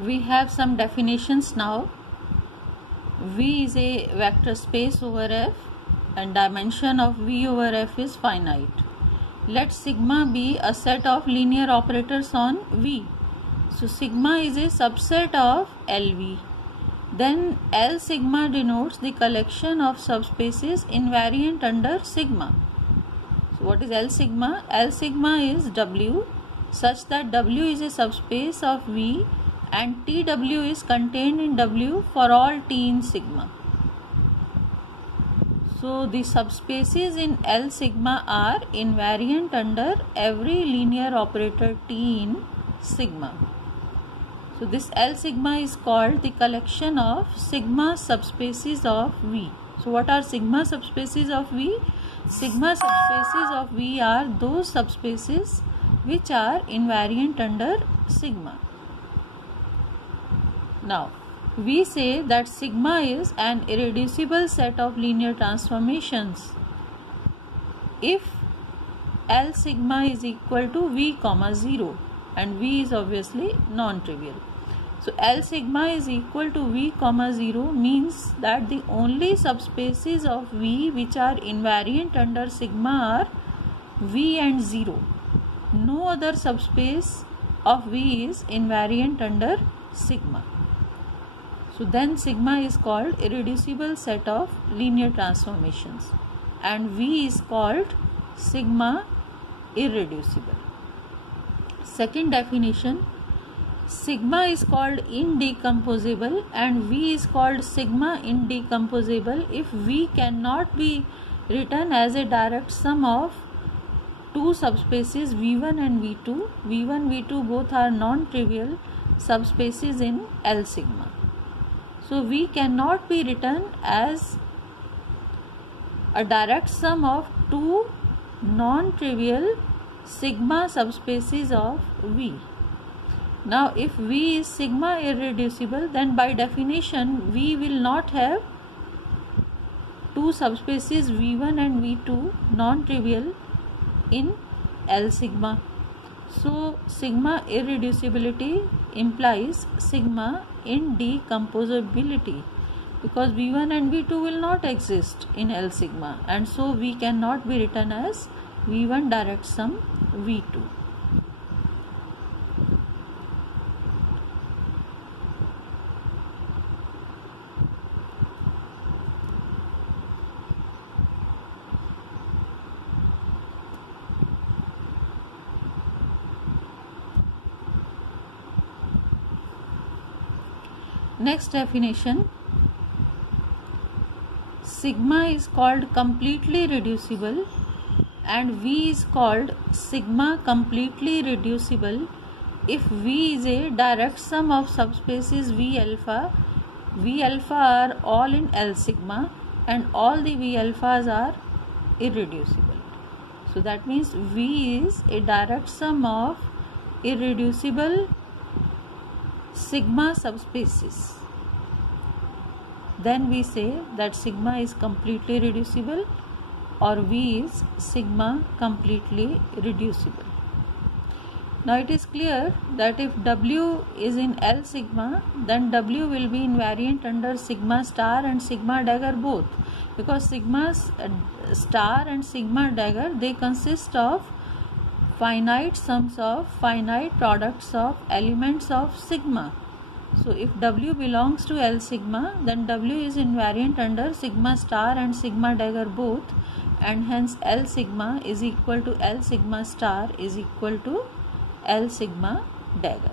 We have some definitions now. V is a vector space over F and dimension of V over F is finite. Let sigma be a set of linear operators on V. So sigma is a subset of LV. Then L sigma denotes the collection of subspaces invariant under sigma. So what is L sigma? L sigma is W such that W is a subspace of V and TW is contained in W for all T in sigma. So the subspaces in L sigma are invariant under every linear operator T in sigma. So this L sigma is called the collection of sigma subspaces of V. So what are sigma subspaces of V? Sigma subspaces of V are those subspaces which are invariant under sigma. Now we say that sigma is an irreducible set of linear transformations if L sigma is equal to V comma 0 and V is obviously non-trivial. So L sigma is equal to V comma 0 means that the only subspaces of V which are invariant under sigma are V and 0. No other subspace of V is invariant under sigma. So then sigma is called irreducible set of linear transformations and V is called sigma irreducible. Second definition, sigma is called indecomposable and V is called sigma indecomposable if V cannot be written as a direct sum of two subspaces V1 and V2. V1, V2 both are non-trivial subspaces in L sigma. So V cannot be written as a direct sum of two non-trivial sigma subspaces of V. Now if V is sigma irreducible, then by definition V will not have two subspaces V1 and V2 non-trivial in L sigma. So sigma irreducibility implies sigma indecomposability because V1 and V2 will not exist in L sigma and so V cannot be written as V1 direct sum V2. Next definition, sigma is called completely reducible and V is called sigma completely reducible if V is a direct sum of subspaces V alpha. V alpha are all in L sigma and all the V alphas are irreducible. So that means V is a direct sum of irreducible sigma subspaces. Then we say that sigma is completely reducible or V is sigma completely reducible. Now it is clear that if W is in L sigma, then W will be invariant under sigma star and sigma dagger both, because sigma star and sigma dagger, they consist of finite sums of finite products of elements of sigma. So if W belongs to L sigma, then W is invariant under sigma star and sigma dagger both, and hence L sigma is equal to L sigma star is equal to L sigma dagger.